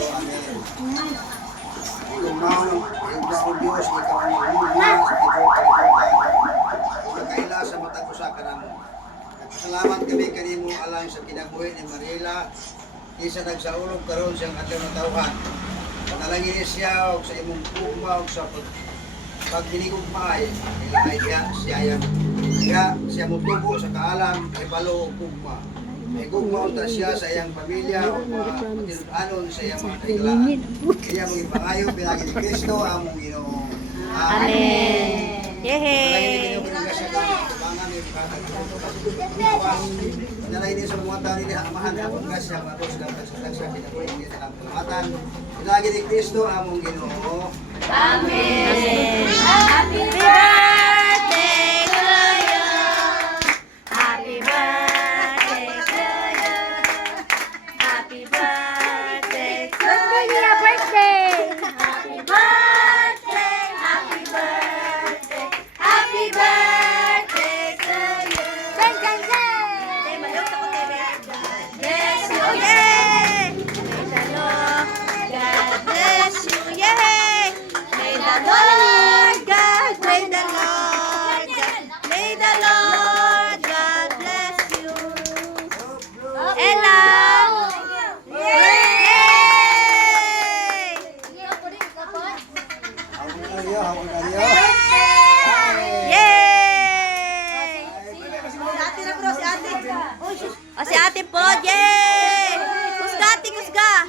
Kristo. Amen. Ikaw mao Diyos, ikaw ang umuha sa kalibutan. Kaila sa matag usa kanamo. Salamat kami kanimo alang sa kinabuhi ni Mariela. Isa nagsaulog karon siyang adlaw ng tawhan. Panalangin siya og sa imong pugma og sa paghinigugma ay siya mutubo sa kaalam kay balo og pugma. May gugma unta siya sa iyang pamilya o matinud-anon sa iyang mga kailangan. Kaya mong ipangayo pinagi ni Kristo among Ginoo. Amen. Yehey! Nalay din sa mga tao nila amahan among gasya matos lang sa kinabuhi ni sa kalamatan. Pinagi ni Kristo among Ginoo. Amen. Happy birthday to you. Happy birthday to you. Happy birthday to you. Happy birthday. Happy birthday. Happy birthday to you. Jen, Jen, Jen. Malok sa kutebe. Bless you. Oh, yeah. Praise the Lord. God bless you. Yay! May the Lord God, may the Lord God, may the Lord God bless you. Ella! Yay! Yay! O si ate po, yay! Kusga, ate, kusga!